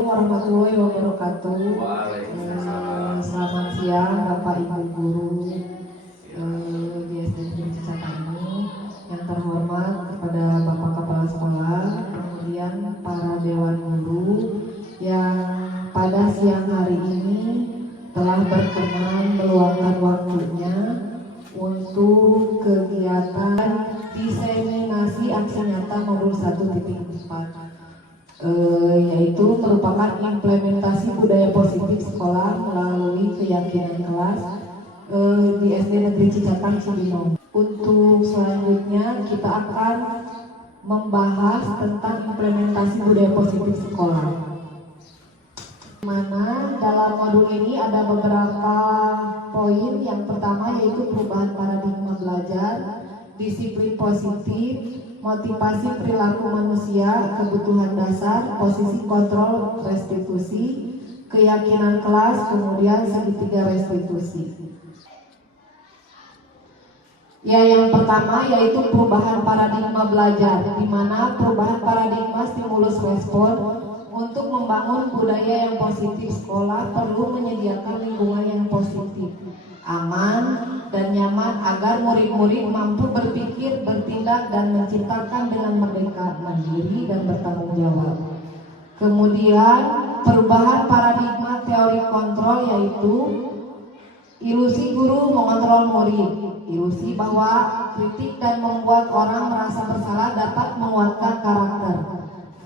Warahmatullahi wabarakatuh. Waalaikumsalam. Selamat siang Bapak Ibu guru di SD Negeri Cicatang ini. Yang terhormat kepada Bapak Kepala Sekolah, kemudian para Dewan Guru yang pada siang hari ini telah berkenan meluangkan waktunya untuk kegiatan diseminasi aksi nyata modul 1.4, yaitu merupakan implementasi budaya positif sekolah melalui keyakinan kelas di SD Negeri Cicatang Cibinong. Untuk selanjutnya kita akan membahas tentang implementasi budaya positif sekolah. Mana dalam modul ini ada beberapa poin. Yang pertama yaitu perubahan paradigma belajar, disiplin positif, motivasi perilaku manusia, kebutuhan dasar, posisi kontrol restitusi, keyakinan kelas, kemudian segitiga restitusi. Ya, yang pertama yaitu perubahan paradigma belajar, di mana perubahan paradigma stimulus respon. Untuk membangun budaya yang positif, sekolah perlu menyediakan lingkungan yang positif, aman, dan nyaman agar murid-murid mampu berpikir, bertindak, dan menciptakan dengan merdeka, mandiri, dan bertanggung jawab. Kemudian perubahan paradigma teori kontrol yaitu ilusi guru mengontrol murid, ilusi bahwa kritik dan membuat orang merasa bersalah dapat menguatkan karakter.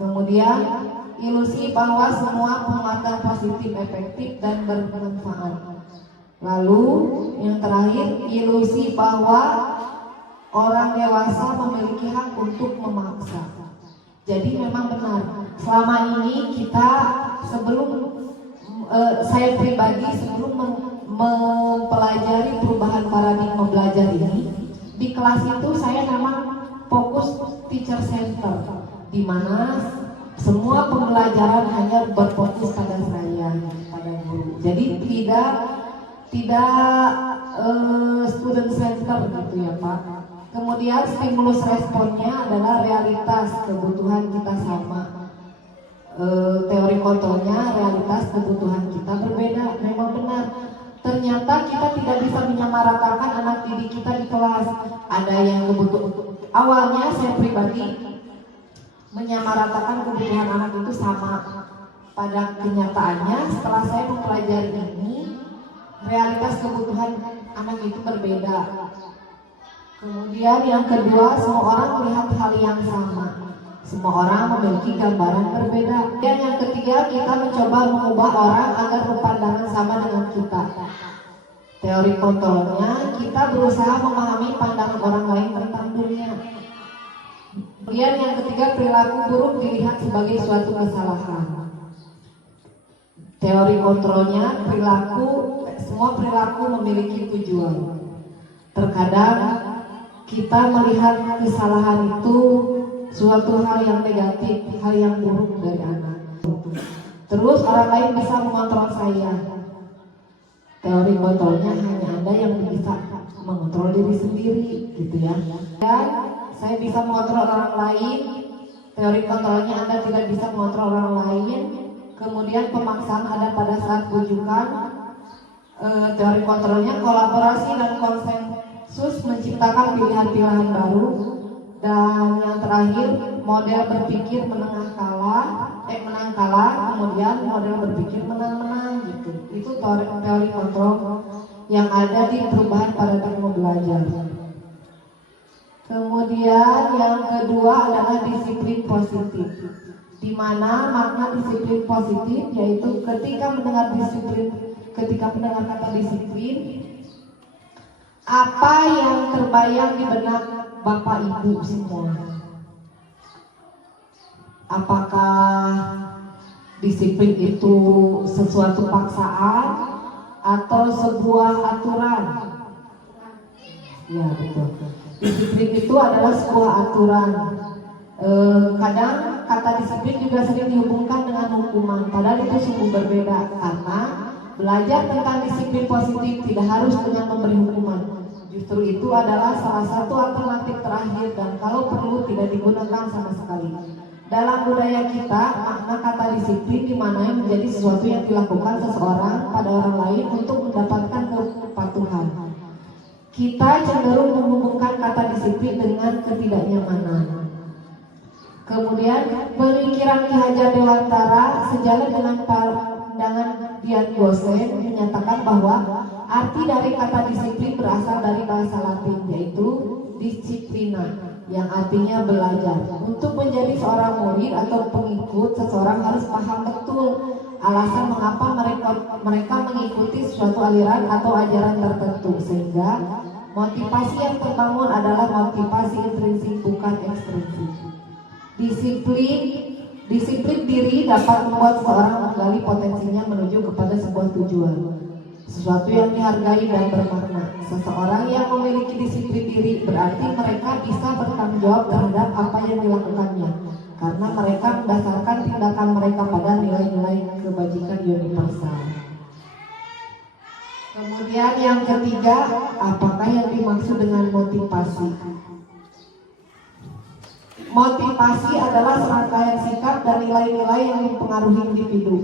Kemudian ilusi bahwa semua penguatan positif efektif dan bermanfaat. Lalu yang terakhir, ilusi bahwa orang dewasa memiliki hak untuk memaksa. Jadi memang benar, selama ini kita saya pribadi sebelum mempelajari perubahan paradigma belajar ini, di kelas itu saya memang fokus teacher center, di mana semua pembelajaran hanya berfokus pada saya, pada guru. Jadi tidak student center gitu ya Pak. Kemudian stimulus responnya adalah realitas kebutuhan kita sama. Teori kontrolnya realitas kebutuhan kita berbeda. Memang benar. Ternyata kita tidak bisa menyamaratakan anak didik kita di kelas. Ada yang kebutuhan. Awalnya saya pribadi menyamaratakan kebutuhan anak itu sama. Pada kenyataannya setelah saya mempelajari ini, realitas kebutuhan anak itu berbeda. Kemudian yang kedua, semua orang melihat hal yang sama. Semua orang memiliki gambaran berbeda. Dan yang ketiga, kita mencoba mengubah orang agar berpandangan sama dengan kita. Teori kontrolnya, kita berusaha memahami pandangan orang lain tentang dunia. Kemudian yang ketiga, perilaku buruk dilihat sebagai suatu kesalahan. Teori kontrolnya, semua perilaku memiliki tujuan. Terkadang kita melihat kesalahan itu suatu hal yang negatif, hal yang buruk dari anak. Terus orang lain bisa mengontrol saya. Teori kontrolnya hanya Anda yang bisa mengontrol diri sendiri, gitu ya. Dan saya bisa mengontrol orang lain. Teori kontrolnya Anda tidak bisa mengontrol orang lain. Kemudian pemaksaan ada pada saat bujukan. Teori kontrolnya kolaborasi dan konsensus menciptakan pilihan-pilihan baru. Dan yang terakhir, model berpikir menang kalah, kemudian model berpikir menang gitu. Itu teori kontrol yang ada di perubahan paradigma belajar. Kemudian yang kedua adalah disiplin positif, di mana makna disiplin positif yaitu ketika mendengar kata disiplin, apa yang terbayang di benak Bapak Ibu semua? Apakah disiplin itu sesuatu paksaan atau sebuah aturan? Ya betul. Disiplin itu adalah sebuah aturan. Kadang kata disiplin juga sering dihubungkan dengan hukuman, padahal itu sungguh berbeda, karena belajar tentang disiplin positif tidak harus dengan memberi hukuman. Justru itu adalah salah satu alternatif terakhir dan kalau perlu tidak digunakan sama sekali. Dalam budaya kita, makna kata disiplin dimaknai menjadi sesuatu yang dilakukan seseorang pada orang lain untuk mendapatkan kepatuhan. Kita cenderung menghubungkan kata disiplin dengan ketidaknyamanan. Kemudian, pemikiran Ki Hajar Dewantara sejalan dengan pandangan Dian Gosen menyatakan bahwa arti dari kata disiplin berasal dari bahasa Latin, yaitu disciplina, yang artinya belajar. Untuk menjadi seorang murid atau pengikut, seseorang harus paham betul alasan mengapa mereka mengikuti suatu aliran atau ajaran tertentu, sehingga motivasi yang terbangun adalah motivasi intrinsik bukan ekstrinsik. Disiplin diri dapat membuat seorang menggali potensinya menuju kepada sebuah tujuan, sesuatu yang dihargai dan bermakna. Seseorang yang memiliki disiplin diri berarti mereka bisa bertanggung jawab terhadap apa yang dilakukannya, karena mereka mendasarkan tindakan mereka pada nilai-nilai kebajikan universal. Kemudian yang ketiga, apakah yang dimaksud dengan motivasi? Motivasi adalah serangkaian sikap dan nilai-nilai yang mempengaruhi individu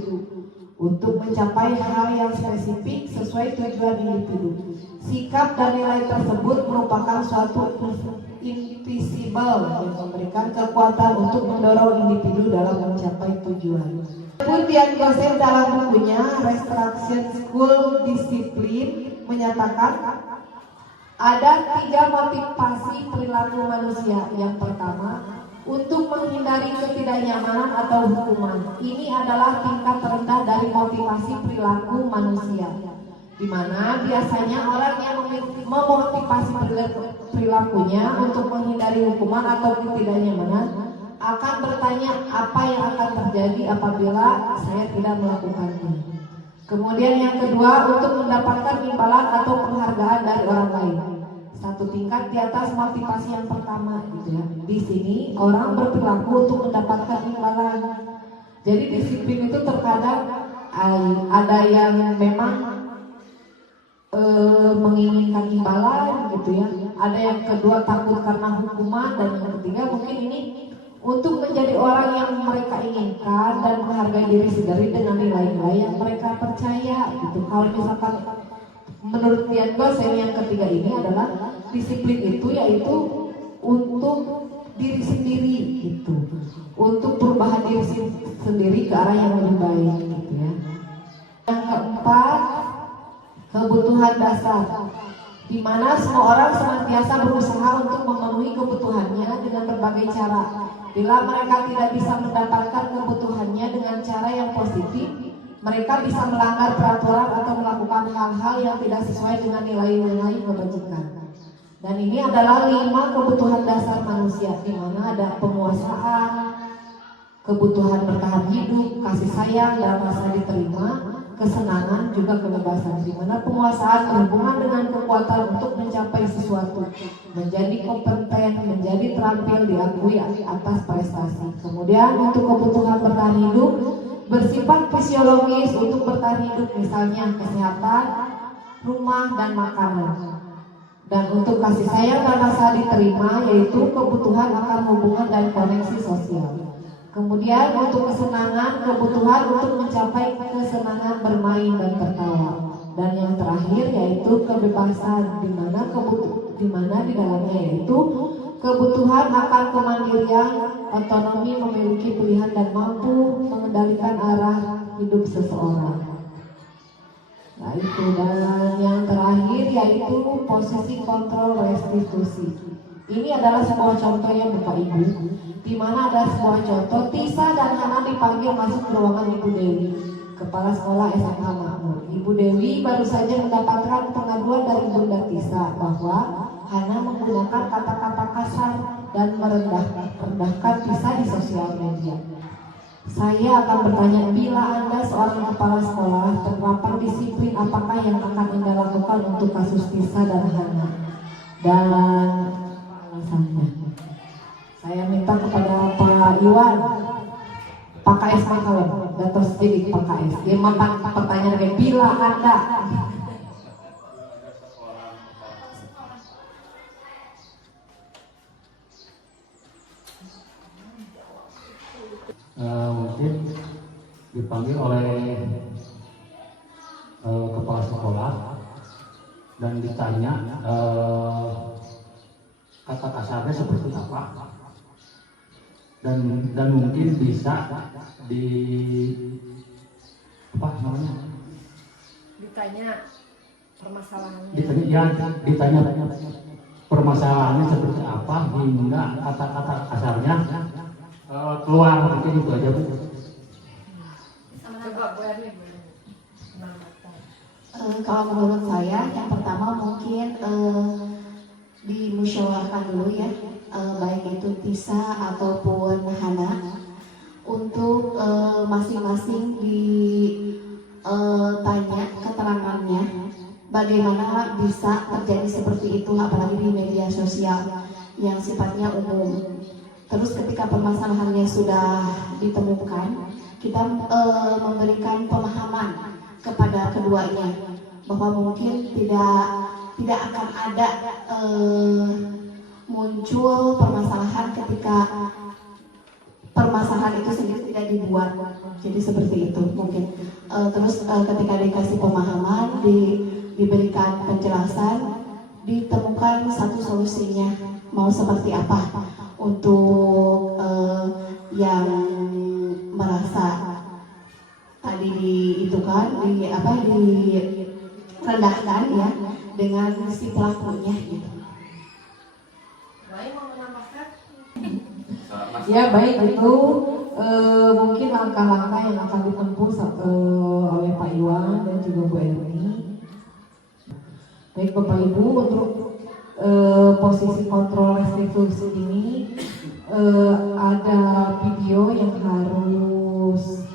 untuk mencapai hal yang spesifik sesuai tujuan individu. Sikap dan nilai tersebut merupakan suatu invisible yang memberikan kekuatan untuk mendorong individu dalam mencapai tujuan. Dian Gosen dalam bukunya Restriction School Discipline menyatakan ada 3 motivasi perilaku manusia. Yang pertama, untuk menghindari ketidaknyamanan atau hukuman. Ini adalah tingkat terendah dari motivasi perilaku manusia, di mana biasanya orang yang memotivasi perilakunya untuk menghindari hukuman atau ketidaknyamanan akan bertanya apa yang akan terjadi apabila saya tidak melakukannya. Kemudian yang kedua, untuk mendapatkan imbalan atau penghargaan dari orang lain. Satu tingkat di atas motivasi yang pertama, gitu ya. Di sini orang berperilaku untuk mendapatkan imbalan. Jadi disiplin itu terkadang ada yang memang menginginkan imbalan, gitu ya. Ada yang kedua takut karena hukuman, dan yang ketiga mungkin ini untuk menjadi orang yang mereka inginkan dan menghargai diri sendiri dengan nilai-nilai yang mereka percaya, gitu. Kalau misalkan menurut Dian Gosen yang ketiga ini adalah disiplin itu yaitu untuk diri sendiri, gitu, untuk perubahan diri sendiri ke arah yang lebih baik, gitu ya. Yang keempat, kebutuhan dasar, di mana semua orang senantiasa berusaha untuk memenuhi kebutuhannya dengan berbagai cara. Bila mereka tidak bisa mendapatkan kebutuhannya dengan cara yang positif, mereka bisa melanggar peraturan atau melakukan hal-hal yang tidak sesuai dengan nilai-nilai kebajikan. Dan ini adalah 5 kebutuhan dasar manusia, di mana ada penguasaan, kebutuhan bertahan hidup, kasih sayang dan rasa diterima, kesenangan, juga kebebasan. Di mana penguasaan berhubungan dengan kekuatan untuk mencapai sesuatu, menjadi kompeten, menjadi terampil, diakui atas prestasi. Kemudian untuk kebutuhan bertahan hidup bersifat fisiologis untuk bertahan hidup, misalnya kesehatan, rumah, dan makanan. Dan untuk kasih sayang dan rasa diterima yaitu kebutuhan akan hubungan dan koneksi sosial. Kemudian untuk kesenangan, kebutuhan untuk mencapai kesenangan bermain dan tertawa. Dan yang terakhir yaitu kebebasan, di mana di dalamnya yaitu kebutuhan akan kemandirian, otonomi, memiliki pilihan dan mampu mengendalikan arah hidup seseorang. Nah itu, dan yang terakhir yaitu posisi kontrol restitusi. Ini adalah sebuah contoh ya Bapak Ibu, di mana ada sebuah contoh Tisa dan Hana dipanggil masuk ke ruangan Ibu Dewi, Kepala Sekolah SMA Makmur. Ibu Dewi baru saja mendapatkan pengaduan dari Bunda Tisa bahwa Hana menggunakan kata-kata kasar dan merendahkan Tisa di sosial media. Saya akan bertanya, bila Anda seorang kepala sekolah, penerapan disiplin apakah yang akan Anda lakukan untuk kasus Tisa dan Hana? Dan alasannya, saya minta kepada Pak Iwan, Pak KS Makalem, dan terus jadi Pak KS. Dia memang pertanyaan kayak, bila Anda mungkin dipanggil oleh kepala sekolah dan ditanya kata kasarnya seperti apa, dan mungkin bisa di apa namanya, Ditanya permasalahannya. ditanya permasalahannya seperti apa hingga kata-kata kasarnya keluar. Mungkin itu aja, Bu. Coba Bu Erni menambahkan. Kalau menurut saya, yang pertama mungkin dimusyawarahkan dulu ya, baik itu Tisa ataupun Hana, untuk masing-masing ditanya keterangannya bagaimana bisa terjadi seperti itu, apalagi di media sosial yang sifatnya umum. Terus ketika permasalahannya sudah ditemukan, kita memberikan pemahaman kepada keduanya bahwa mungkin tidak akan ada muncul permasalahan ketika permasalahan itu sendiri tidak dibuat. Jadi seperti itu mungkin. Terus ketika dikasih pemahaman, diberikan penjelasan, ditemukan satu solusinya mau seperti apa untuk yang merasa tadi direndahkan ya dengan si pelakunya gitu. Baik, mau menambahkan? Mas, Ya baik, itu mungkin langkah-langkah yang akan ditempuh oleh Pak Iwan dan juga Bu Erni. Baik Bapak Ibu, untuk posisi kontrol restitusi ini ada video yang harus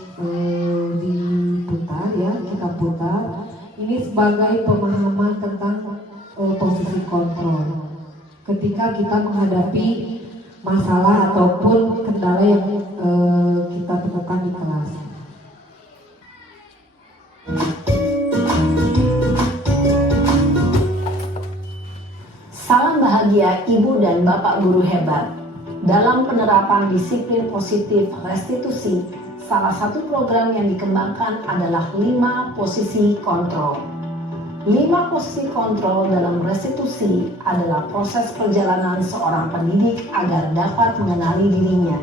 diputar ya, kita putar. Ini sebagai pemahaman tentang posisi kontrol ketika kita menghadapi masalah ataupun kendala yang kita temukan di kelas. Salam bahagia Ibu dan Bapak guru hebat. Dalam penerapan disiplin positif restitusi, salah satu program yang dikembangkan adalah 5 posisi kontrol. 5 posisi kontrol dalam restitusi adalah proses perjalanan seorang pendidik agar dapat mengenali dirinya.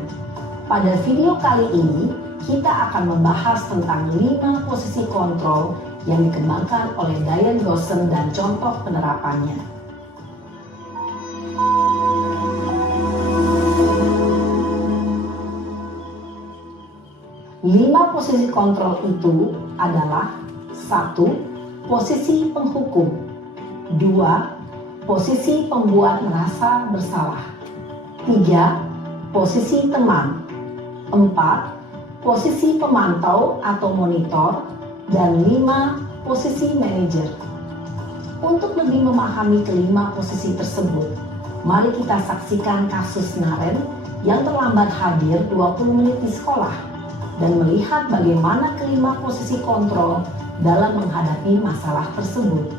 Pada video kali ini, kita akan membahas tentang 5 posisi kontrol yang dikembangkan oleh Diane Goshen dan contoh penerapannya. Lima posisi kontrol itu adalah: 1. Posisi penghukum. 2. Posisi pembuat merasa bersalah. 3. Posisi teman. 4. Posisi pemantau atau monitor. Dan 5. Posisi manajer. Untuk lebih memahami kelima posisi tersebut, mari kita saksikan kasus Naren yang terlambat hadir 20 menit di sekolah dan melihat bagaimana kelima posisi kontrol dalam menghadapi masalah tersebut.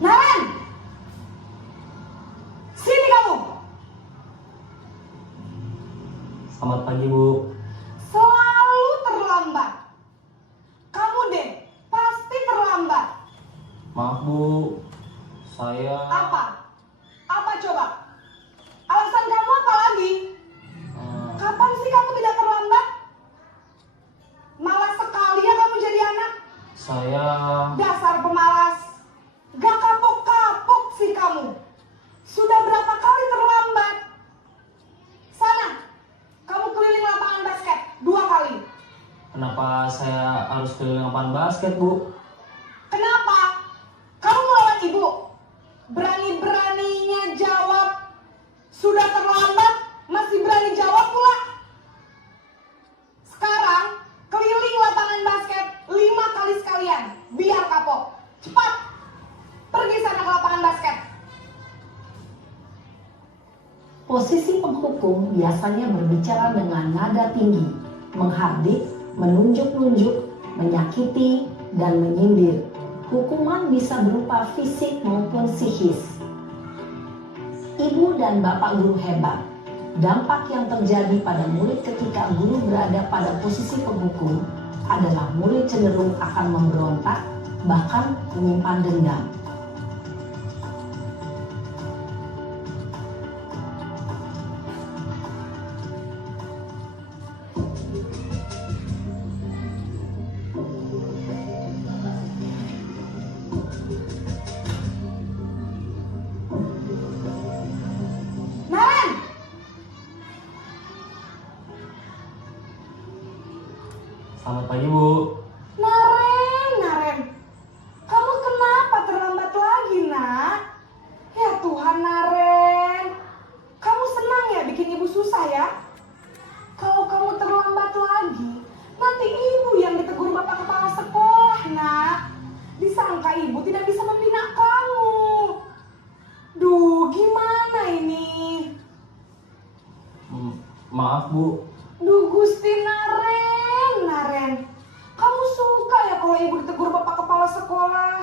Naren, sini kamu. Selamat pagi, Bu. Selalu terlambat. Kamu deh, pasti terlambat. Maaf, Bu. Saya Apa? Apa coba? Alasan kamu apa lagi? Kapan sih kamu tidak terlambat? Malas sekali ya kamu jadi anak. saya Dasar pemalas. Gak kapok-kapok sih kamu. Sudah berapa kali terlambat? Sana, kamu keliling lapangan basket 2 kali. Kenapa saya harus keliling lapangan basket, Bu? Kenapa? Kamu melawan ibu. Berani-beraninya jawab. Sudah terlambat, masih berani jawab pula. Sekarang, keliling lapangan basket 5 kali sekalian. Biar kapok. Cepat. Pergi sana ke lapangan basket. Posisi penghukum penghukum biasanya berbicara dengan nada tinggi, menghardik, menunjuk-nunjuk, menyakiti, dan menyindir. Hukuman bisa berupa fisik maupun psikis. Ibu dan bapak guru hebat. Dampak yang terjadi pada murid ketika guru berada pada posisi penghukum adalah murid cenderung akan memberontak, bahkan menyimpan dendam. Selamat pagi, Bu. Naren, kamu kenapa terlambat lagi, nak? Ya Tuhan, Naren, kamu senang ya bikin ibu susah ya? Kalau kamu terlambat lagi, nanti ibu yang ditegur bapak kepala sekolah, nak. Disangka ibu tidak bisa membina kamu. Duh, gimana ini? Maaf, Bu. Duh, Gusti Naren, kamu suka ya kalau ibu ditegur bapak kepala sekolah?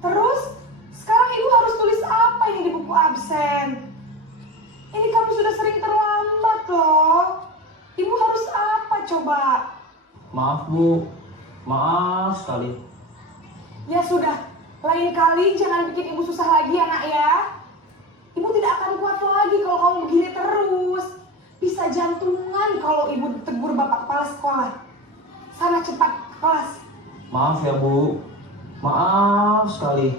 Terus, sekarang ibu harus tulis apa ini di buku absen? Ini kamu sudah sering terlambat loh. Ibu harus apa coba? Maaf, Bu. Maaf sekali. Ya sudah, lain kali jangan bikin ibu susah lagi ya, nak ya. Ibu tidak akan kuat lagi kalau kamu begini terus. Bisa jantungan kalau ibu ditegur bapak kepala sekolah. Sana cepat ke kelas. Maaf ya, Bu. Maaf sekali.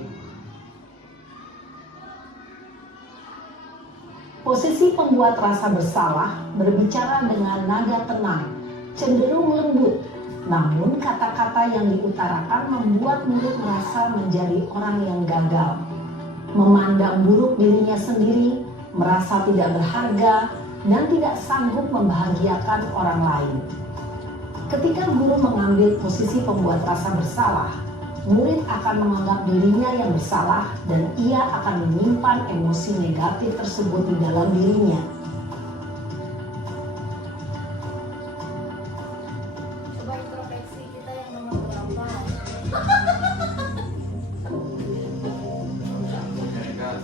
Posisi pembuat rasa bersalah berbicara dengan nada tenang, cenderung lembut. Namun kata-kata yang diutarakan membuat murid merasa menjadi orang yang gagal. Memandang buruk dirinya sendiri, merasa tidak berharga, dan tidak sanggup membahagiakan orang lain. Ketika guru mengambil posisi pembuat rasa bersalah, murid akan menganggap dirinya yang bersalah dan ia akan menyimpan emosi negatif tersebut di dalam dirinya. Coba introspeksi kita yang nomor berapa?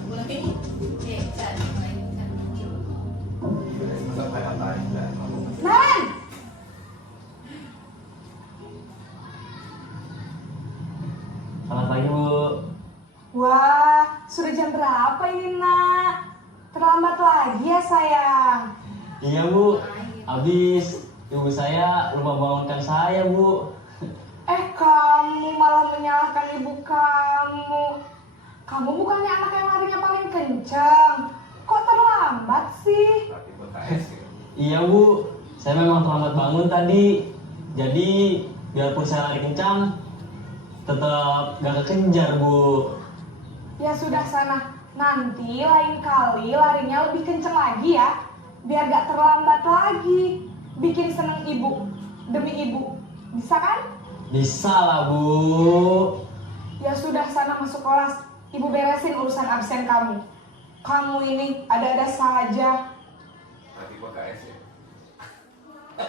Mulai. Oke, cari. Naren! Selamat pagi, Bu. Wah, sudah jam berapa ini, nak? Terlambat lagi ya, sayang. Iya, Bu. Habis ibu saya lupa bangunkan saya, Bu. Kamu malah menyalahkan ibu kamu. Kamu bukannya anak yang larinya paling kencang. Kok terlambat sih? Iya, Bu. Saya memang terlambat bangun tadi. Jadi, biarpun saya lari kencang, tetap gak kekejar, Bu. Ya sudah sana. Nanti lain kali larinya lebih kencang lagi ya. Biar gak terlambat lagi. Bikin seneng ibu. Demi ibu. Bisa kan? Bisa lah, Bu. Ya sudah sana masuk kelas. Ibu beresin urusan absen kamu. Kamu ini ada-ada saja.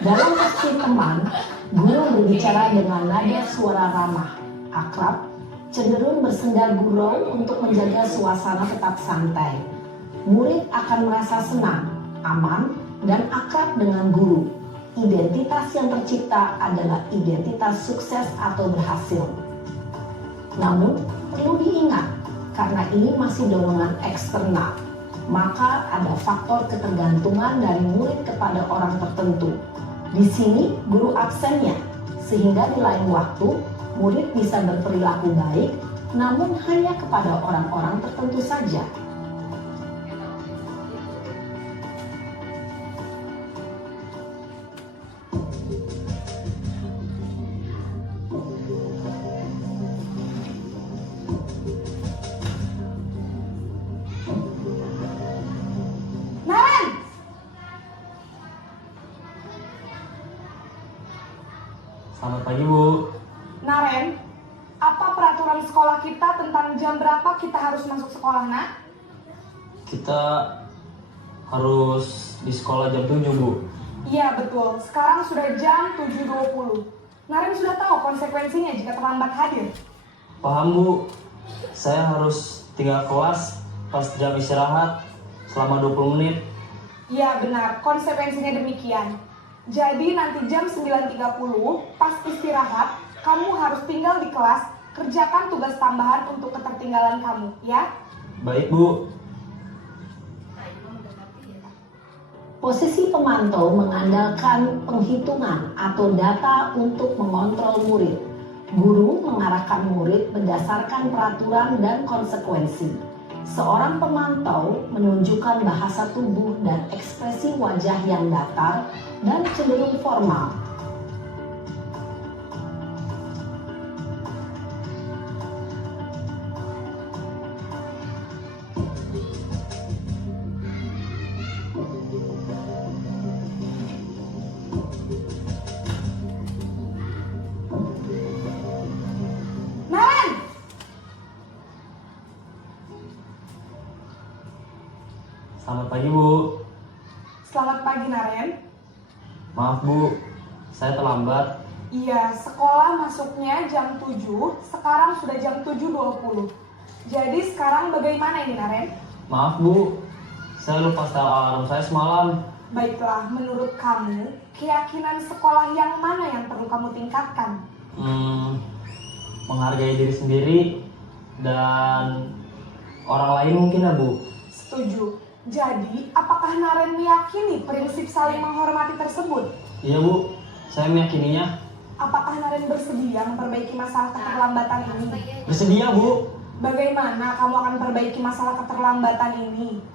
Dalam aksi teman, guru berbicara dengan nada suara ramah, akrab, cenderung bersenda gurau untuk menjaga suasana tetap santai. Murid akan merasa senang, aman, dan akrab dengan guru. Identitas yang tercipta adalah identitas sukses atau berhasil. Namun, perlu diingat, karena ini masih dorongan eksternal, maka ada faktor ketergantungan dari murid kepada orang tertentu. Di sini guru absennya, sehingga di lain waktu murid bisa berperilaku baik, namun hanya kepada orang-orang tertentu saja. Naren! Selamat pagi, Bu. Naren, apa peraturan sekolah kita tentang jam berapa kita harus masuk sekolah, nak? Kita harus di sekolah jam 7, Bu. Iya betul, sekarang sudah jam 7.20. Naren sudah tahu konsekuensinya jika terlambat hadir. Paham, Bu. Saya harus tinggal kelas pas jam istirahat selama 20 menit. Iya benar, konsekuensinya demikian. Jadi nanti jam 9.30 pas istirahat, kamu harus tinggal di kelas, kerjakan tugas tambahan untuk ketertinggalan kamu, ya? Baik, Bu. Posisi pemantau mengandalkan penghitungan atau data untuk mengontrol murid. Guru mengarahkan murid berdasarkan peraturan dan konsekuensi. Seorang pemantau menunjukkan bahasa tubuh dan ekspresi wajah yang datar dan cenderung formal. Naren! Selamat pagi, Bu. Selamat pagi Naren. Maaf, Bu. Saya terlambat. Iya, sekolah masuknya jam 7, sekarang sudah jam 7.20. Jadi sekarang bagaimana ini Naren? Maaf, Bu. Saya lupa setel alarm saya semalam. Baiklah, menurut kamu, keyakinan sekolah yang mana yang perlu kamu tingkatkan? Menghargai diri sendiri dan orang lain mungkin, ya, Bu. Setuju. Jadi, apakah Naren meyakini prinsip saling menghormati tersebut? Iya, Bu. Saya meyakininya. Apakah Naren bersedia memperbaiki masalah keterlambatan ini? Bersedia, Bu. Bagaimana kamu akan perbaiki masalah keterlambatan ini?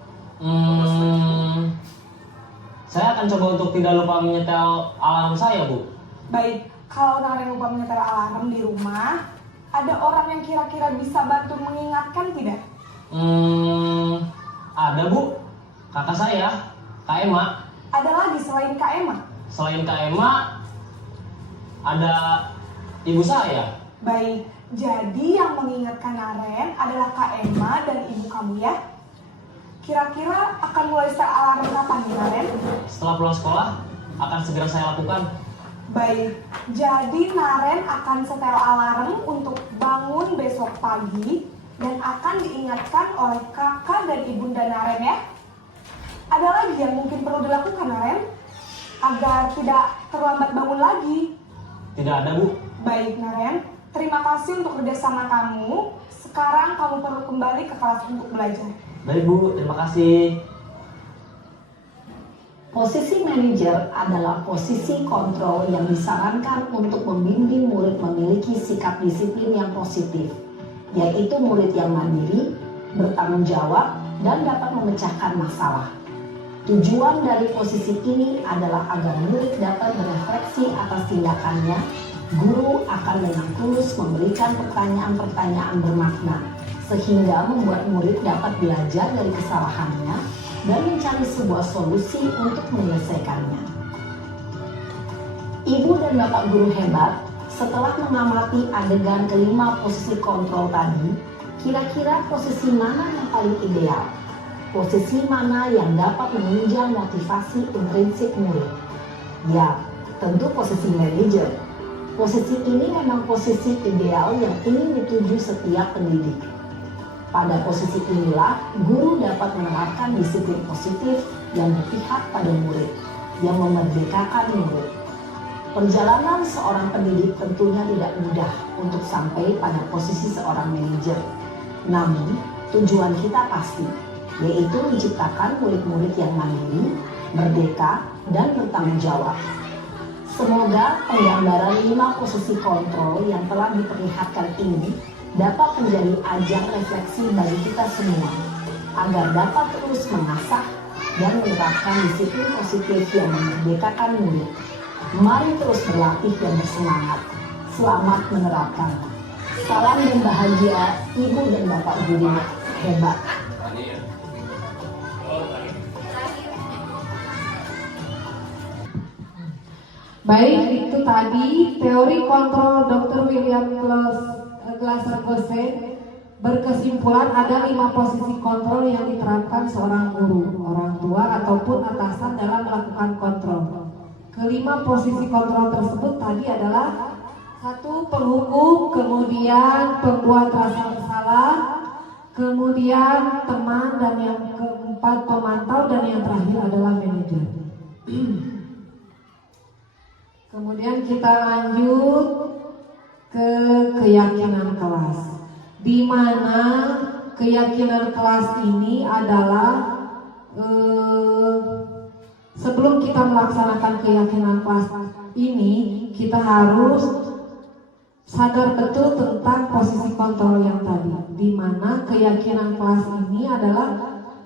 Saya akan coba untuk tidak lupa menyetel alarm saya, Bu. Baik, kalau Naren lupa menyetel alarm di rumah, ada orang yang kira-kira bisa bantu mengingatkan tidak? Ada, Bu. Kakak saya, Kak Emma. Ada lagi selain Kak Emma? Selain Kak Emma, ada ibu saya. Baik, jadi yang mengingatkan Naren adalah Kak Emma dan ibu kamu ya? Kira-kira akan mulai setel alarm kapan nih Naren? Setelah pulang sekolah, akan segera saya lakukan. Baik, jadi Naren akan setel alarm untuk bangun besok pagi dan akan diingatkan oleh kakak dan ibunda Naren ya. Ada lagi yang mungkin perlu dilakukan Naren agar tidak terlambat bangun lagi? Tidak ada, Bu. Baik Naren, terima kasih untuk kerjasama kamu. Sekarang kamu perlu kembali ke kelas untuk belajar. Baik, Bu. Terima kasih. Posisi manajer adalah posisi kontrol yang disarankan untuk membimbing murid memiliki sikap disiplin yang positif, yaitu murid yang mandiri, bertanggung jawab, dan dapat memecahkan masalah. Tujuan dari posisi ini adalah agar murid dapat berefleksi atas tindakannya. Guru akan dengan tulus memberikan pertanyaan-pertanyaan bermakna, sehingga membuat murid dapat belajar dari kesalahannya dan mencari sebuah solusi untuk menyelesaikannya. Ibu dan bapak guru hebat, setelah mengamati adegan kelima posisi kontrol tadi, kira-kira posisi mana yang paling ideal? Posisi mana yang dapat menunjang motivasi intrinsik murid? Ya, tentu posisi manajer. Posisi ini memang posisi ideal yang ingin dituju setiap pendidik. Pada posisi inilah, guru dapat menerapkan disiplin positif yang berpihak pada murid, yang memerdekakan murid. Perjalanan seorang pendidik tentunya tidak mudah untuk sampai pada posisi seorang manajer. Namun, tujuan kita pasti, yaitu menciptakan murid-murid yang mandiri, merdeka, dan bertanggung jawab. Semoga penggambaran 5 posisi kontrol yang telah diperlihatkan ini dapat menjadi ajang refleksi bagi kita semua, agar dapat terus mengasah dan menerapkan disiplin positif yang memerdekakan murid. Mari terus berlatih dan bersemangat. Selamat menerapkan. Salam dan bahagia Ibu dan Bapak guru hebat. Baik, itu tadi teori kontrol Dr. William Glasser Gosen berkesimpulan ada 5 posisi kontrol yang diterapkan seorang guru, orang tua ataupun atasan dalam melakukan kontrol. Kelima posisi kontrol tersebut tadi adalah 1. Penghukum, kemudian pembuat rasa bersalah, kemudian teman, dan yang keempat pemantau, dan yang terakhir adalah manajer. Kemudian kita lanjut ke keyakinan kelas, di mana keyakinan kelas ini adalah sebelum kita melaksanakan keyakinan kelas ini, kita harus sadar betul tentang posisi kontrol yang tadi, di mana keyakinan kelas ini adalah,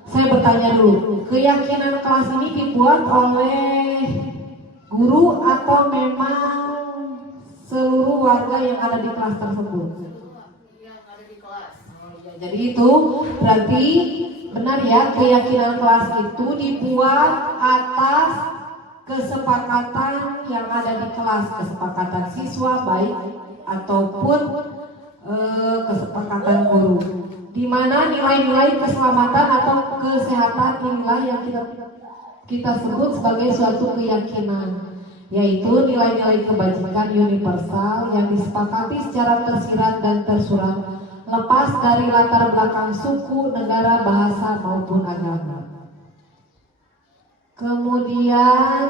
saya bertanya dulu, keyakinan kelas ini dibuat oleh guru atau memang seluruh warga yang ada di kelas tersebut? Yang ada di kelas. Jadi itu berarti benar ya, keyakinan kelas itu dibuat atas kesepakatan yang ada di kelas, kesepakatan siswa baik ataupun kesepakatan guru, di mana nilai-nilai keselamatan atau kesehatan inilah yang kita sebut sebagai suatu keyakinan, yaitu nilai-nilai kebajikan universal yang disepakati secara tersirat dan tersurat, lepas dari latar belakang suku, negara, bahasa maupun agama. Kemudian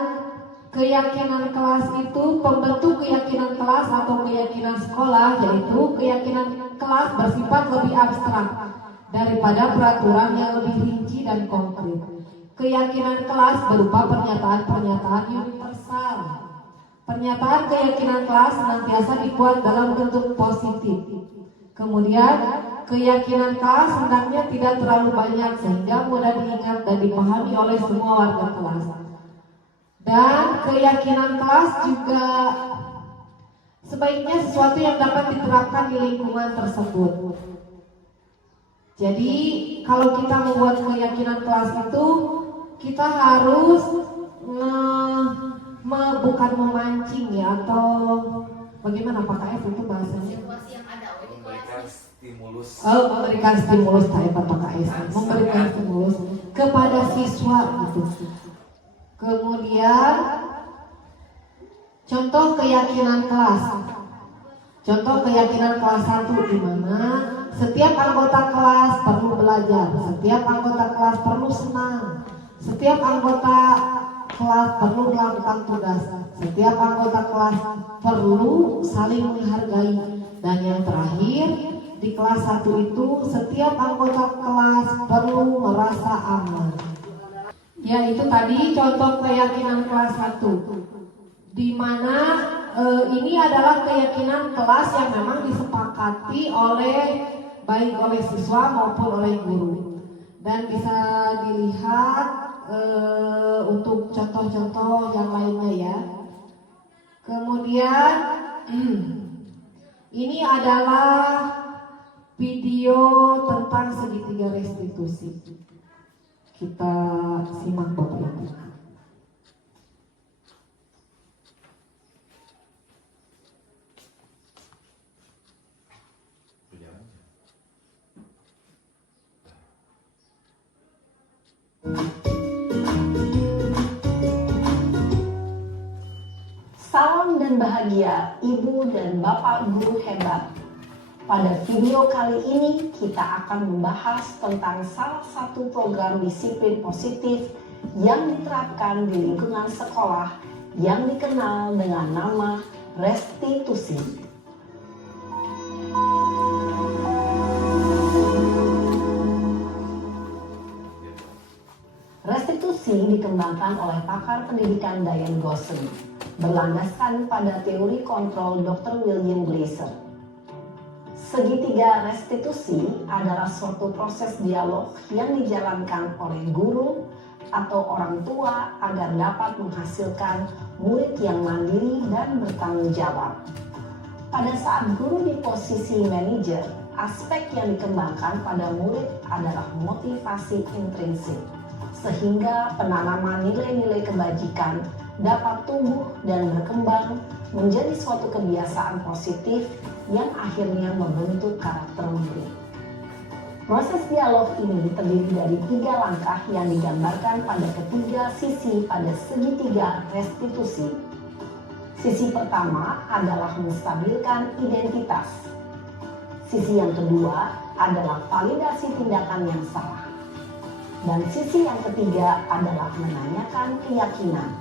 keyakinan kelas itu, pembentuk keyakinan kelas atau keyakinan sekolah, yaitu keyakinan kelas bersifat lebih abstrak daripada peraturan yang lebih rinci dan konkret. Keyakinan kelas berupa pernyataan-pernyataan universal. Pernyataan keyakinan kelas senantiasa dibuat dalam bentuk positif. Kemudian keyakinan kelas hendaknya tidak terlalu banyak sehingga mudah diingat dan dipahami oleh semua warga kelas. Dan keyakinan kelas juga sebaiknya sesuatu yang dapat diterapkan di lingkungan tersebut. Jadi kalau kita membuat keyakinan kelas itu, kita harus bukan memancing ya, atau bagaimana Pak KF itu bahasanya? Situasi yang ada di Memberikan kelas. stimulus. Memberikan stimulus Pak KF, memberikan stimulus kepada siswa gitu. Kemudian contoh keyakinan kelas. Contoh keyakinan kelas 1 di mana setiap anggota kelas perlu belajar, setiap anggota kelas perlu senang, setiap anggota kelas perlu melakukan tugas, setiap anggota kelas perlu saling menghargai, dan yang terakhir di kelas 1 itu setiap anggota kelas perlu merasa aman. Ya, itu tadi contoh keyakinan kelas 1, di mana ini adalah keyakinan kelas yang memang disepakati baik oleh siswa maupun oleh guru, dan bisa dilihat untuk contoh-contoh yang lainnya ya. Kemudian ini adalah video tentang segitiga restitusi. Kita simak Bapak Ibu. Salam dan bahagia Ibu dan Bapak guru hebat. Pada video kali ini kita akan membahas tentang salah satu program disiplin positif yang diterapkan di lingkungan sekolah yang dikenal dengan nama restitusi. Restitusi dikembangkan oleh pakar pendidikan Diane Gosling, berlandaskan pada teori kontrol Dr. William Glasser. Segitiga restitusi adalah suatu proses dialog yang dijalankan oleh guru atau orang tua agar dapat menghasilkan murid yang mandiri dan bertanggung jawab. Pada saat guru di posisi manajer, aspek yang dikembangkan pada murid adalah motivasi intrinsik, sehingga penanaman nilai-nilai kebajikan dapat tumbuh dan berkembang menjadi suatu kebiasaan positif yang akhirnya membentuk karakter murid. Proses dialog ini terdiri dari 3 langkah yang digambarkan pada ketiga sisi pada segitiga restitusi. Sisi pertama adalah menstabilkan identitas. Sisi yang kedua adalah validasi tindakan yang salah. Dan sisi yang ketiga adalah menanyakan keyakinan.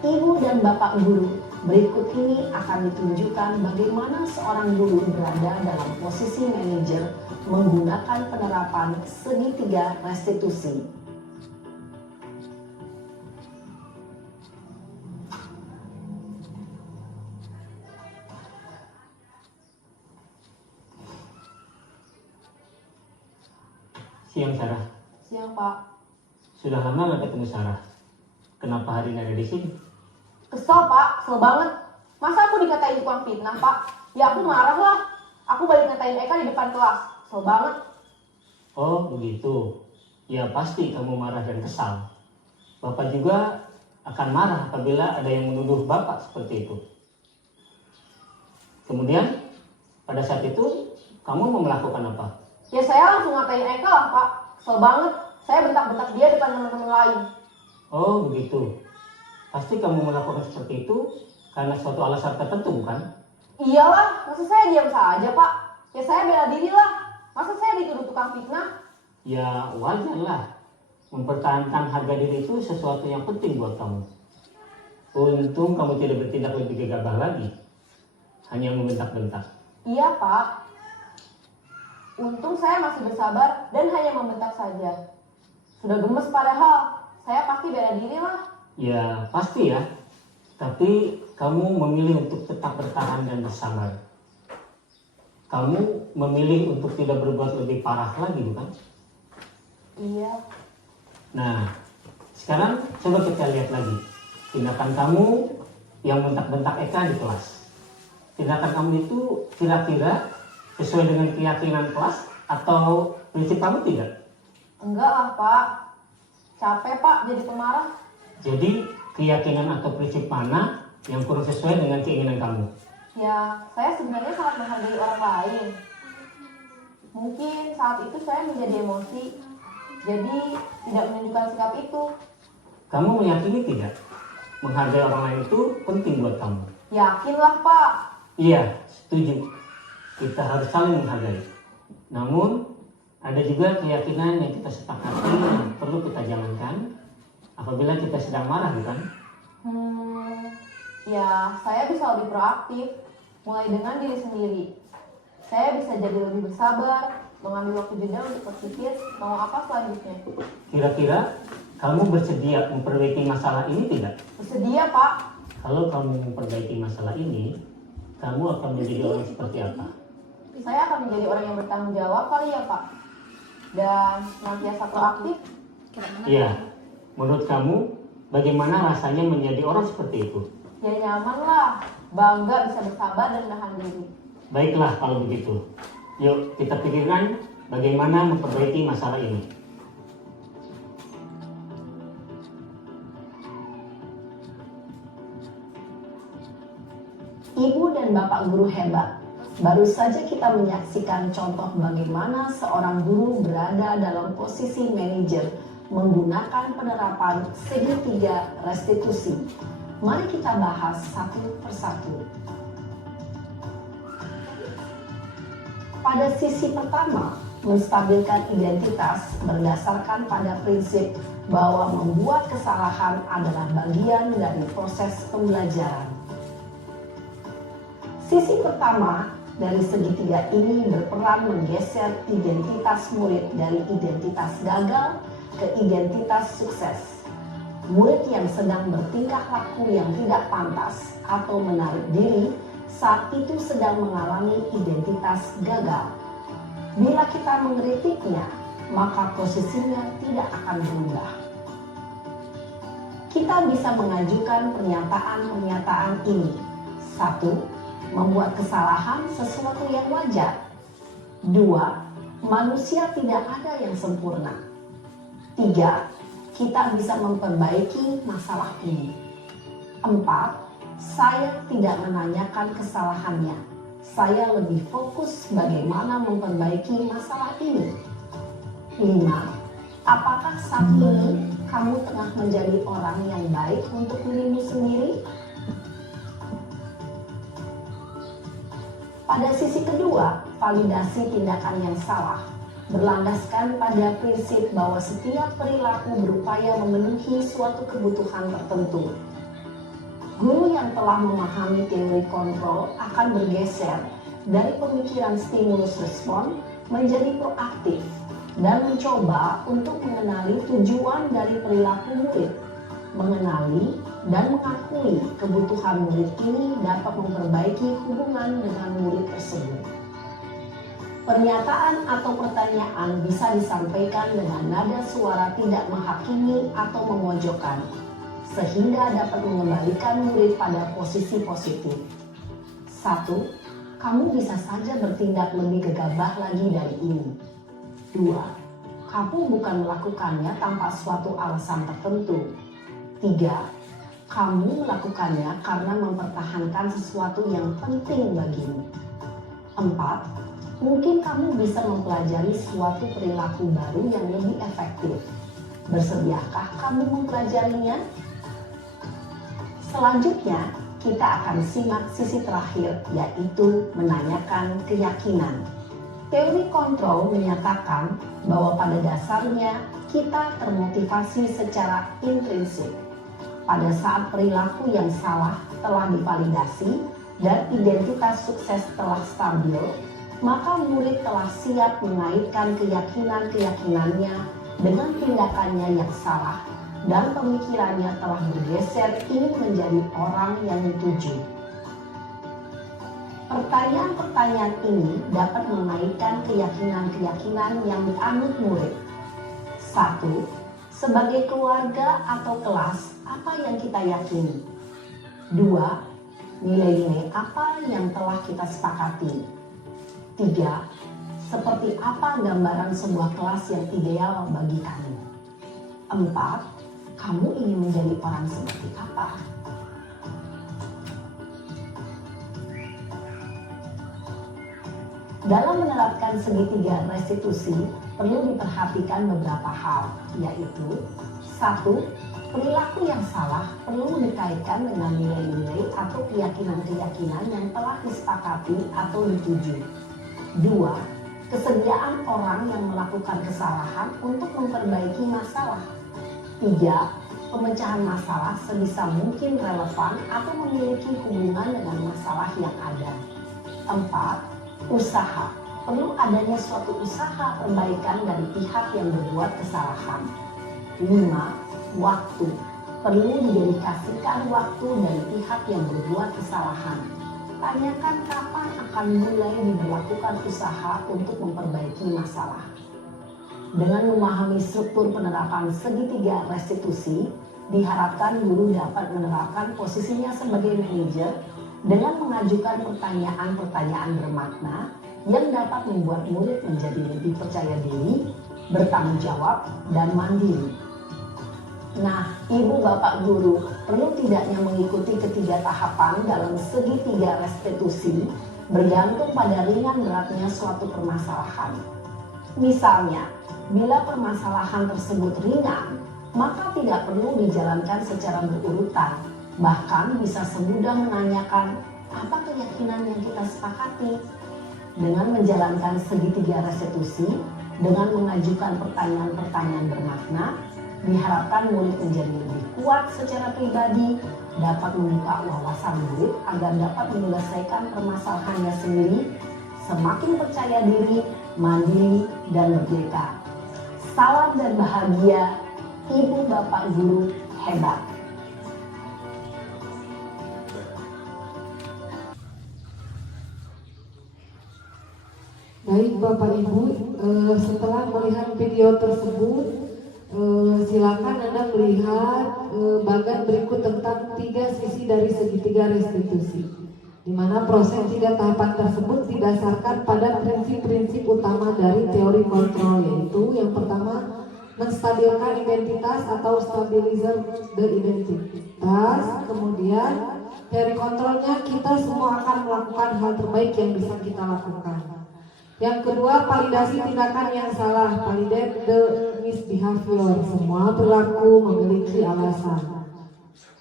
Ibu dan Bapak guru, berikut ini akan ditunjukkan bagaimana seorang guru berada dalam posisi manajer menggunakan penerapan segitiga restitusi. Siang Sarah. Siang Pak. Sudah lama gak ketemu Sarah. Kenapa hari ini ada di sini? Kesel Pak, kesel banget. Masa aku dikatain tukang fitnah Pak? Ya aku marah lah. Aku balik ngatain Eka di depan kelas. Kesel banget. Oh begitu. Ya pasti kamu marah dan kesal. Bapak juga akan marah apabila ada yang menuduh Bapak seperti itu. Kemudian pada saat itu kamu mau melakukan apa? Ya saya langsung ngatain Eka lah Pak. Kesel banget. Saya bentak-bentak dia depan teman-teman lain. Oh begitu. Pasti kamu melakukan seperti itu karena suatu alasan tertentu bukan? Iyalah, masa saya diam saja Pak? Ya saya bela diri lah. Masa saya dituduh tukang fitnah? Ya wajar lah. Mempertahankan harga diri itu sesuatu yang penting buat kamu. Untung kamu tidak bertindak lebih gegabah lagi. Hanya membentak-bentak. Iya Pak. Untung saya masih bersabar dan hanya membentak saja. Sudah gemes padahal. Saya pasti bela diri lah. Ya pasti ya. Tapi kamu memilih untuk tetap bertahan dan bersabar. Kamu memilih untuk tidak berbuat lebih parah lagi bukan? Iya. Nah, sekarang coba kita lihat lagi tindakan kamu yang bentak-bentak Eka di kelas. Tindakan kamu itu kira-kira sesuai dengan keyakinan kelas atau prinsip kamu tidak? Enggak lah Pak. Capek Pak jadi pemarah. Jadi keyakinan atau prinsip mana yang kurang sesuai dengan keinginan kamu? Ya, saya sebenarnya sangat menghargai orang lain. Mungkin saat itu saya menjadi emosi, jadi tidak menunjukkan sikap itu. Kamu meyakini tidak? Menghargai orang lain itu penting buat kamu. Yakinlah Pak. Iya, setuju. Kita harus saling menghargai. Namun, ada juga keyakinan yang kita sepakati yang perlu kita jalankan apabila kita sedang marah, bukan? Ya, saya bisa lebih proaktif, mulai dengan diri sendiri. Saya bisa jadi lebih bersabar, mengambil waktu jeda untuk berpikir mau apa selanjutnya. Kira-kira kamu bersedia memperbaiki masalah ini tidak? Bersedia Pak. Kalau kamu memperbaiki masalah ini, kamu akan menjadi orang seperti apa? Saya akan menjadi orang yang bertanggung jawab kali ya Pak. Dan senantiasa proaktif. Iya. Menurut kamu, bagaimana rasanya menjadi orang seperti itu? Ya nyaman lah, bangga bisa bersabar dan menahan diri. Baiklah kalau begitu. Yuk kita pikirkan bagaimana memperbaiki masalah ini. Ibu dan Bapak guru hebat. Baru saja kita menyaksikan contoh bagaimana seorang guru berada dalam posisi manajer menggunakan penerapan segitiga restitusi. Mari kita bahas satu persatu. Pada sisi pertama, menstabilkan identitas berdasarkan pada prinsip bahwa membuat kesalahan adalah bagian dari proses pembelajaran. Sisi pertama dari segitiga ini berperan menggeser identitas murid dari identitas gagal ke identitas sukses. Murid yang sedang bertingkah laku yang tidak pantas atau menarik diri saat itu sedang mengalami identitas gagal. Bila kita mengkritiknya, maka posisinya tidak akan berubah. Kita bisa mengajukan pernyataan-pernyataan ini. 1. Membuat kesalahan sesuatu yang wajar. 2. Manusia tidak ada yang sempurna. 3. Kita bisa memperbaiki masalah ini. 4. Saya tidak menanyakan kesalahannya. Saya lebih fokus bagaimana memperbaiki masalah ini. 5. Apakah saat ini kamu tengah menjadi orang yang baik untuk dirimu sendiri? Pada sisi kedua, validasi tindakan yang salah berlandaskan pada prinsip bahwa setiap perilaku berupaya memenuhi suatu kebutuhan tertentu. Guru yang telah memahami teori kontrol akan bergeser dari pemikiran stimulus respon menjadi proaktif dan mencoba untuk mengenali tujuan dari perilaku murid. Mengenali dan mengakui kebutuhan murid ini dapat memperbaiki hubungan dengan murid tersebut. Pernyataan atau pertanyaan bisa disampaikan dengan nada suara tidak menghakimi atau memojokkan, sehingga dapat mengembalikan murid pada posisi positif. 1. Kamu bisa saja bertindak lebih gegabah lagi dari ini. 2. Kamu bukan melakukannya tanpa suatu alasan tertentu. 3. Kamu melakukannya karena mempertahankan sesuatu yang penting bagimu. 4. Mungkin kamu bisa mempelajari suatu perilaku baru yang lebih efektif. Bersediakah kamu mempelajarinya? Selanjutnya, kita akan simak sisi terakhir, yaitu menanyakan keyakinan. Teori kontrol menyatakan bahwa pada dasarnya kita termotivasi secara intrinsik. Pada saat perilaku yang salah telah divalidasi dan identitas sukses telah stabil, maka murid telah siap mengaitkan keyakinan-keyakinannya dengan tindakannya yang salah dan pemikirannya telah bergeser ingin menjadi orang yang dituju. Pertanyaan-pertanyaan ini dapat mengaitkan keyakinan-keyakinan yang dianut murid. 1. Sebagai keluarga atau kelas, apa yang kita yakini? 2. Nilai-nilai apa yang telah kita sepakati? 3. Seperti apa gambaran sebuah kelas yang ideal bagi kamu? 4. Kamu ingin menjadi orang seperti apa? Dalam menerapkan segitiga restitusi, perlu diperhatikan beberapa hal, yaitu 1. Perilaku yang salah perlu dikaitkan dengan nilai-nilai atau keyakinan-keyakinan yang telah disepakati atau dituju. 2. Kesediaan orang yang melakukan kesalahan untuk memperbaiki masalah. 3. Pemecahan masalah sebisa mungkin relevan atau memiliki hubungan dengan masalah yang ada. 4. Usaha. Perlu adanya suatu usaha perbaikan dari pihak yang berbuat kesalahan. 5. Waktu. Perlu didedikasikan waktu dari pihak yang berbuat kesalahan. Tanyakan kapan akan mulai diberlakukan usaha untuk memperbaiki masalah. Dengan memahami struktur penerapan segitiga restitusi, diharapkan guru dapat menerapkan posisinya sebagai manajer dengan mengajukan pertanyaan-pertanyaan bermakna yang dapat membuat murid menjadi lebih percaya diri, bertanggung jawab, dan mandiri. Nah, ibu bapak guru perlu tidaknya mengikuti ketiga tahapan dalam segitiga restitusi bergantung pada ringan beratnya suatu permasalahan. Misalnya, bila permasalahan tersebut ringan, maka tidak perlu dijalankan secara berurutan. Bahkan bisa semudah menanyakan, apa keyakinan yang kita sepakati? Dengan menjalankan segitiga restitusi, dengan mengajukan pertanyaan-pertanyaan bermakna, diharapkan murid menjadi lebih kuat secara pribadi, dapat membuka wawasan murid agar dapat menyelesaikan permasalahannya sendiri, semakin percaya diri, mandiri, dan merdeka. Salam dan bahagia, ibu bapak guru hebat. Baik Bapak Ibu, setelah melihat video tersebut, silakan Anda melihat bagan berikut tentang 3 sisi dari segitiga restitusi, di mana proses 3 tahapan tersebut didasarkan pada prinsip-prinsip utama dari teori kontrol, yaitu yang pertama, menstabilkan identitas atau stabilizer the identitas, kemudian Teori kontrolnya kita semua akan melakukan hal terbaik yang bisa kita lakukan. Yang kedua, validasi tindakan yang salah, validate the misbehavior. Semua perilaku memiliki alasan.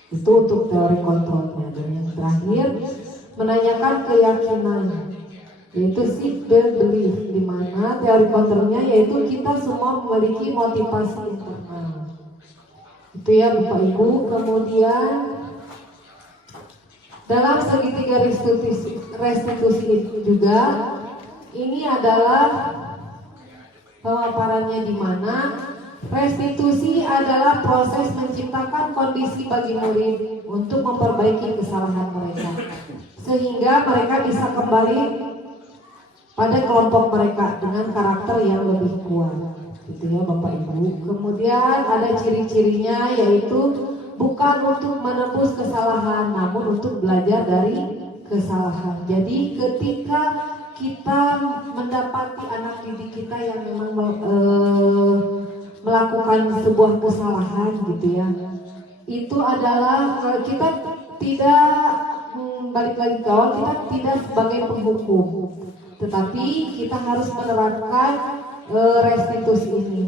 Itu untuk teori kontrolnya. Dan yang terakhir, menanyakan keyakinan, yaitu seek the belief, di mana teori kontrolnya yaitu kita semua memiliki motivasi internal. Itu ya Bapak Ibu. Kemudian dalam segitiga restitusi juga, ini adalah pemaparannya, di mana restitusi adalah proses menciptakan kondisi bagi murid untuk memperbaiki kesalahan mereka, sehingga mereka bisa kembali pada kelompok mereka dengan karakter yang lebih kuat. Gitu ya Bapak Ibu. Kemudian ada ciri-cirinya, yaitu bukan untuk menebus kesalahan, namun untuk belajar dari kesalahan. Jadi ketika kita mendapati anak didik kita yang memang melakukan sebuah kesalahan gitu ya, itu adalah kita tidak balik lagi ke awal, kita tidak sebagai penghukum, tetapi kita harus menerapkan restitusi ini.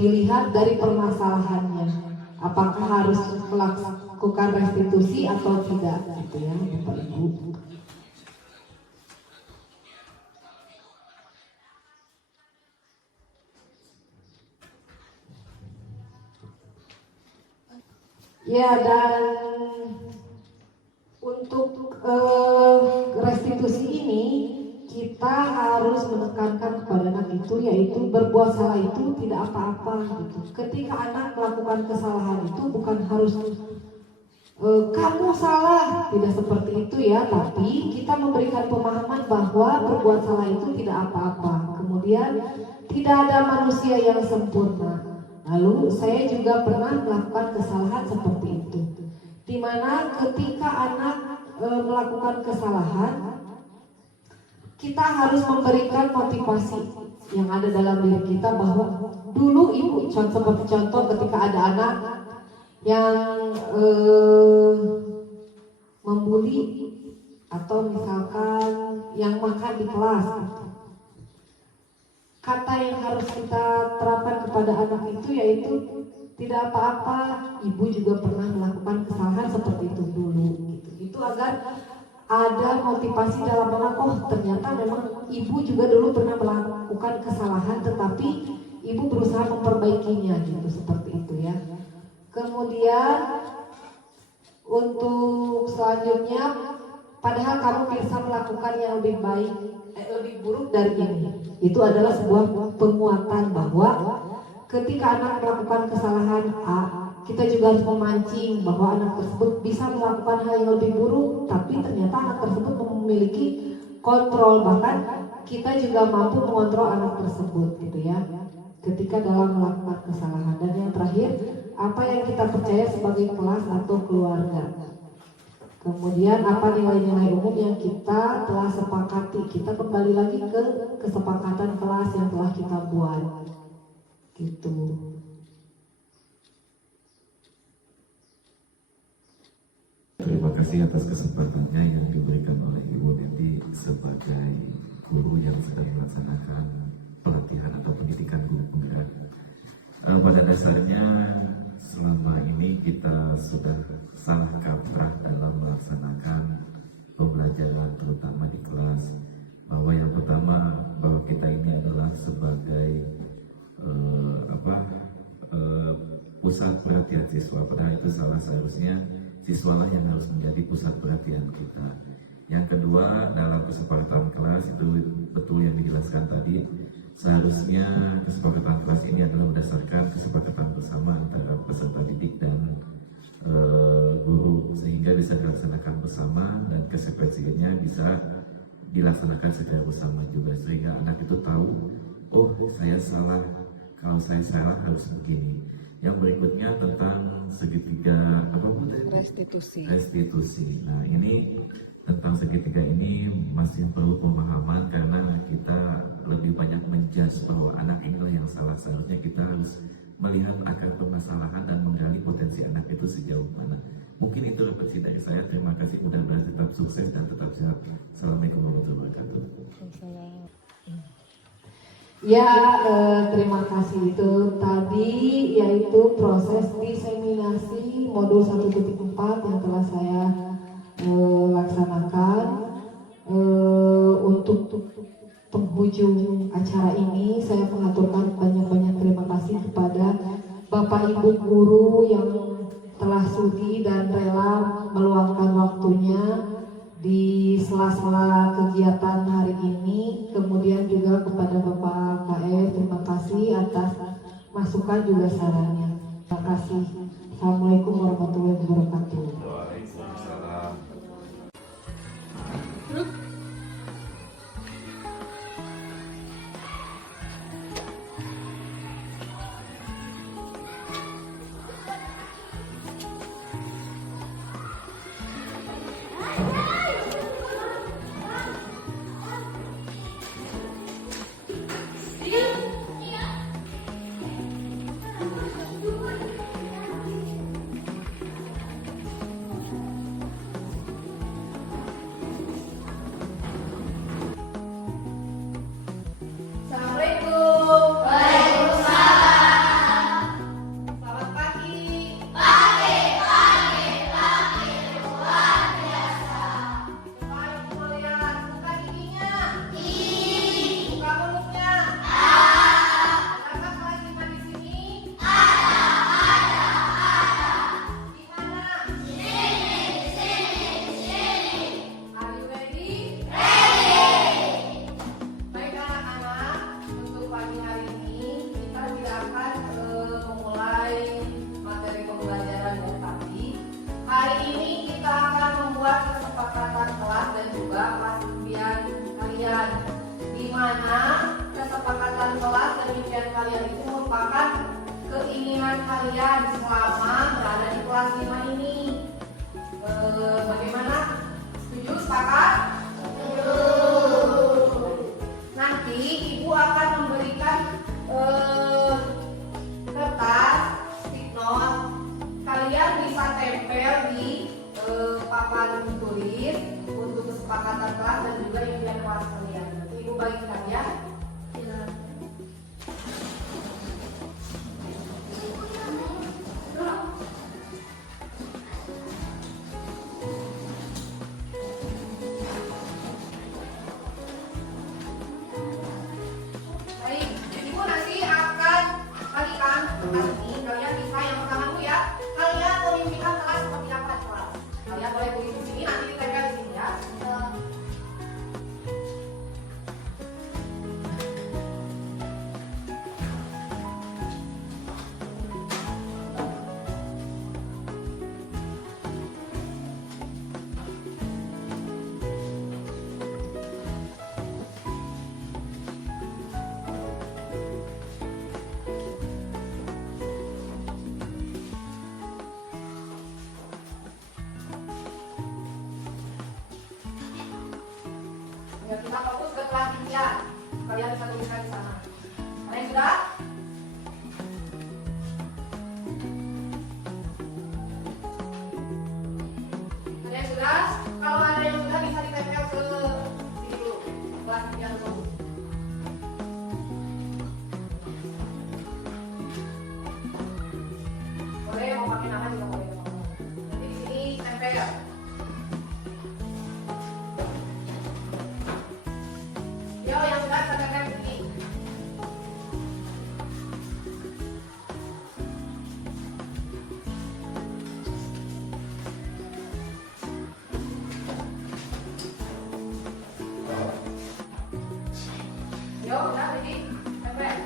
Dilihat dari permasalahannya, apakah harus melakukan restitusi atau tidak, gitu ya Bapak Ibu. Ya, dan untuk restitusi ini kita harus menekankan kepada anak itu, yaitu berbuat salah itu tidak apa-apa gitu. Ketika anak melakukan kesalahan itu bukan harus kamu salah, tidak seperti itu ya, tapi kita memberikan pemahaman bahwa berbuat salah itu tidak apa-apa. Kemudian tidak ada manusia yang sempurna. Lalu saya juga pernah melakukan kesalahan seperti itu, di mana ketika anak melakukan kesalahan, kita harus memberikan motivasi yang ada dalam diri kita bahwa dulu ibu, seperti contoh ketika ada anak yang membuli atau misalkan yang makan di kelas, kata yang harus kita terapkan kepada anak itu yaitu tidak apa-apa, ibu juga pernah melakukan kesalahan seperti itu dulu gitu. Itu agar ada motivasi dalam anak, oh ternyata memang ibu juga dulu pernah melakukan kesalahan, tetapi ibu berusaha memperbaikinya gitu, seperti itu ya. Kemudian untuk selanjutnya, padahal kamu bisa melakukan yang lebih baik, lebih buruk dari ini. Itu adalah sebuah penguatan bahwa ketika anak melakukan kesalahan A, kita juga harus memancing bahwa anak tersebut bisa melakukan hal yang lebih buruk, tapi ternyata anak tersebut memiliki kontrol, bahkan kita juga mampu mengontrol anak tersebut gitu ya, ketika dalam melakukan kesalahan. Dan yang terakhir, apa yang kita percaya sebagai kelas atau keluarga. Kemudian apa nilai-nilai umum yang kita telah sepakati. Kita kembali lagi ke kesepakatan kelas yang telah kita buat gitu. Terima kasih atas kesempatannya yang diberikan oleh Ibu Neti sebagai guru yang sedang melaksanakan pelatihan atau pendidikan guru penggerak. Pada dasarnya selama ini kita sudah salah kaprah dalam melaksanakan pembelajaran terutama di kelas, bahwa yang pertama bahwa kita ini adalah sebagai pusat perhatian siswa, padahal itu salah. Seharusnya siswalah yang harus menjadi pusat perhatian kita. Yang kedua, dalam kesepakatan kelas itu betul yang dijelaskan tadi, seharusnya kesepakatan kelas ini adalah berdasarkan kesepakatan bersama antara peserta didik dan guru, sehingga bisa dilaksanakan bersama dan konsekuensinya bisa dilaksanakan secara bersama juga, sehingga anak itu tahu, oh saya salah, kalau saya salah harus begini. Yang berikutnya tentang segitiga restitusi. Nah ini tentang segitiga ini masih perlu pemahaman, karena kita lebih banyak menjudge bahwa anak inilah yang salah. Seharusnya kita harus melihat akar permasalahan dan menggali potensi anak itu sejauh mana. Mungkin itu refleksi dari saya. Terima kasih, mudah-mudahan tetap sukses dan tetap sehat. Assalamualaikum warahmatullahi wabarakatuh. Ya, terima kasih. Itu tadi yaitu proses diseminasi modul 1.4 yang telah saya laksanakan. Untuk penghujung acara ini saya mengaturkan banyak-banyak terima kasih kepada Bapak Ibu guru yang telah sudi dan rela meluangkan waktunya di sela-sela kegiatan hari ini. Kemudian juga kepada Bapak KF, terima kasih atas masukan juga sarannya. Terima kasih. Assalamualaikum warahmatullahi wabarakatuh. Assalamualaikum. Waalaikumsalam. Selamat pagi. Pagi. Luar biasa. Mari melihat buka giginya. Buka mulutnya. Adakah kewajiban di sini? Ada. Di mana? Sini. Are you ready? Baik anak-anak, untuk pagi hari ini kita tidak akan memulai materi pembelajaran yang tadi. Hari ini kita akan membuat kesepakatan kelas dan juga kelas impian kalian, di mana kesepakatan kelas dan impian kalian itu merupakan keinginan kalian selama berada di kelas 5 ini. Bagaimana? Setuju? Sepakat? Nanti ibu akan memberikan kertas stick note. Kalian bisa tempel di papan tulis untuk kesepakatan kelas dan juga impian kelas kalian. Nanti ibu bagikan ya. Baik, ibu nanti akan bagikan kertas ini. Kalian bisa yang pertama dulu ya. Kalian memimpikan kelas seperti apa di kelas. Kalian boleh tulis di sini, nanti ditempel di sini ya. Ya, kita fokus ke kelas impian. Kalian bisa tuliskan di sana. Kalian sudah? Kalian sudah? Kalau ada yang sudah bisa ditempel ke sini dulu. Kelas impian dulu. Boleh mau pakai nama juga boleh. Nanti di sini tempel. Yo, yang sudah tempelkan di sini. Yo, udah jadi tempel.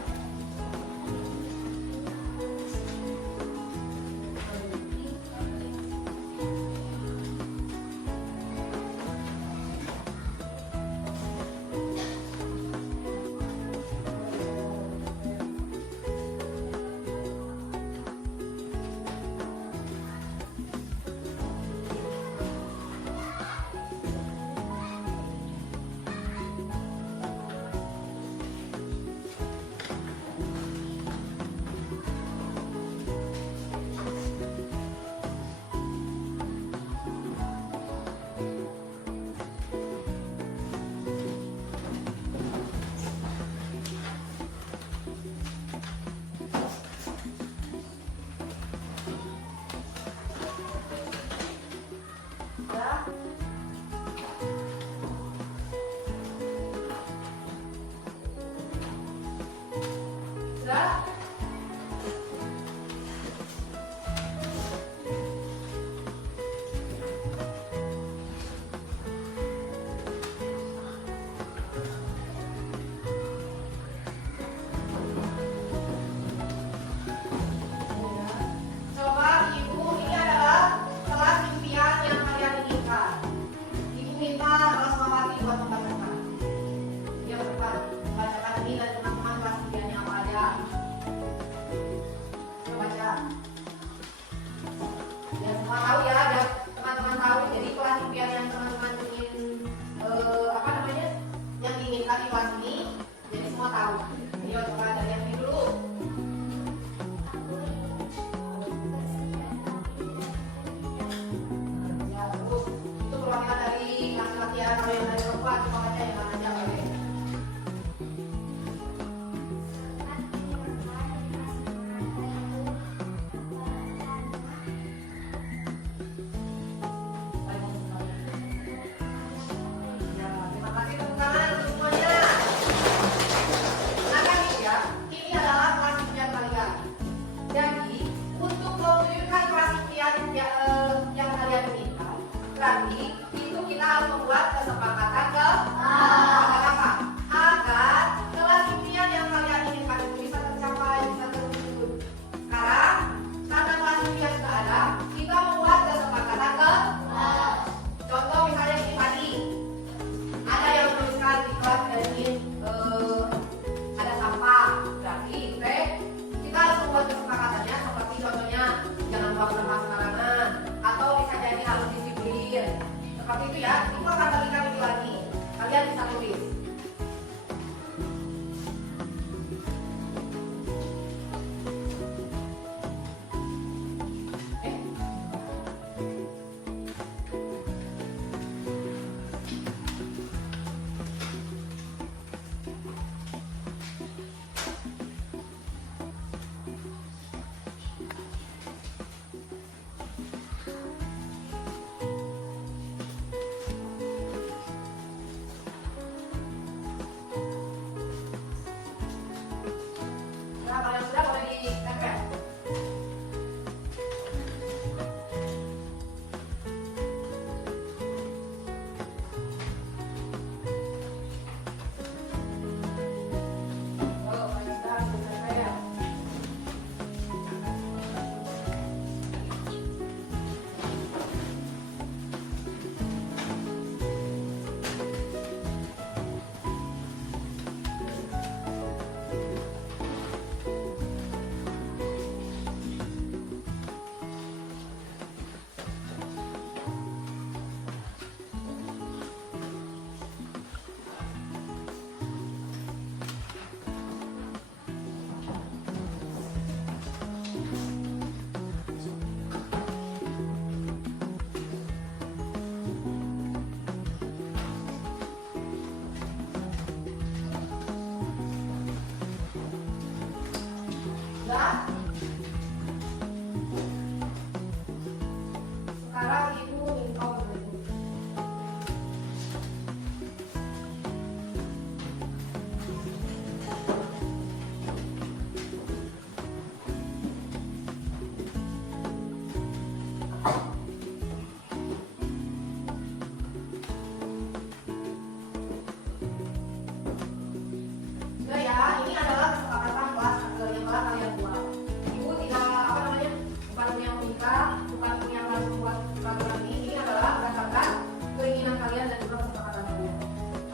Ya semua tahu ya, biar teman-teman tahu. Jadi kelas impian yang teman-teman ingin apa namanya, yang diinginkan di kelas ini, jadi semua tahu. Ayo coba dari yang ini dulu. Ya terus itu perwakilan dari laki-laki ya, kalau yang dari perempuan coba baca yang mana aja boleh. Ya, terima kasih tepuk tangan untuk semuanya. Nah kan ya, ini adalah kelas impian kalian. Jadi untuk mewujudkan kelas impian yang kalian inginkan, berarti itu kita harus membuat kesepakatan apa? Agar kelas impian yang kalian inginkan itu bisa tercapai, bisa terwujud. Sekarang karena kelas impian sudah ada, kita membuat kesepakatan contoh misalnya ini tadi ada yang menuliskan di kelas dan ingin ada sampah, berarti kita harus membuat kesepakatannya seperti contohnya jangan buang sampah sembarangan atau bisa jadi harus disiplin seperti itu ya. Itu akan bagikan itu lagi, kalian bisa tulis. Nah, kalau yang sudah boleh ditempel. Oh, kalau yang sudah ditempel. Sudah? Sekarang ibu minta berikut. Sudah ya, ini adalah kesepakatan kelas yang telah kalian buat. Ibu tidak apa namanya, bukan punya meminta, bukan punya harus membuat peraturan ini adalah berdasarkan keinginan kalian dan juga kesepakatan kalian.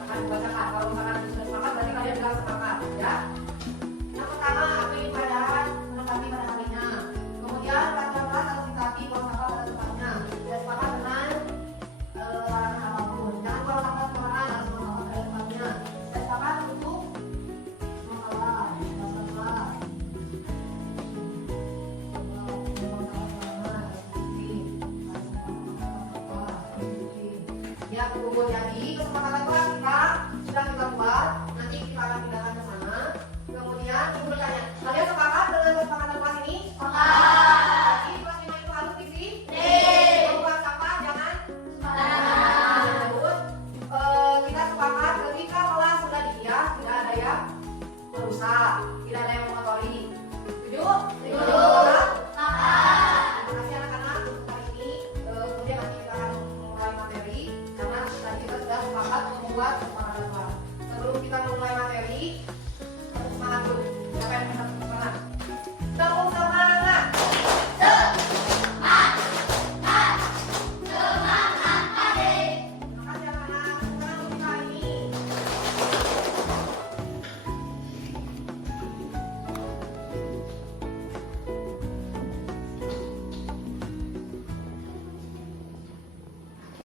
Akan dibacakan. Kalau misalkan sudah sepakat, berarti kalian bilang sepakat, ya. Yang pertama, aku ingin pelajaran menempati pada harinya. Kemudian pelajaran kelas harus ditati buang sampah pada tempatnya. Dan sepakat dengan larangan apapun. Jangan buang sampah sembarangan, harus buang sampah pada tempatnya. Dan sepakat untuk makalah, masalah. Ya, tunggu jadi kesepakatan kelas